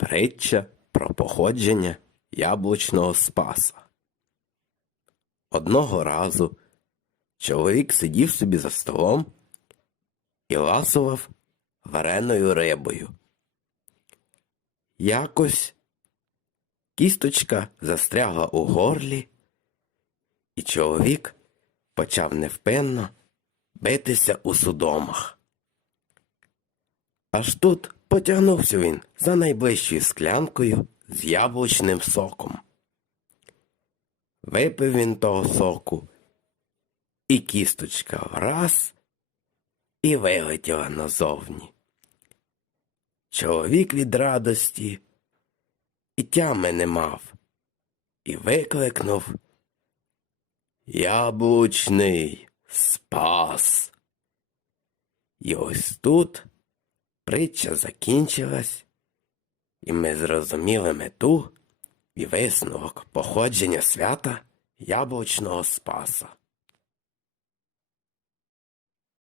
Притча про походження яблучного спаса. Одного разу чоловік сидів собі за столом і ласував вареною рибою. Якось кісточка застрягла у горлі, і чоловік почав невпинно битися у судомах. Аж тут потягнувся він за найближчою склянкою з яблучним соком. Випив він того соку, і кісточка враз і вилетіла назовні. Чоловік від радості і тями не мав, і викликнув Яблучний спас. І ось тут притча закінчилась, і ми зрозуміли мету і висновок походження свята яблучного спаса.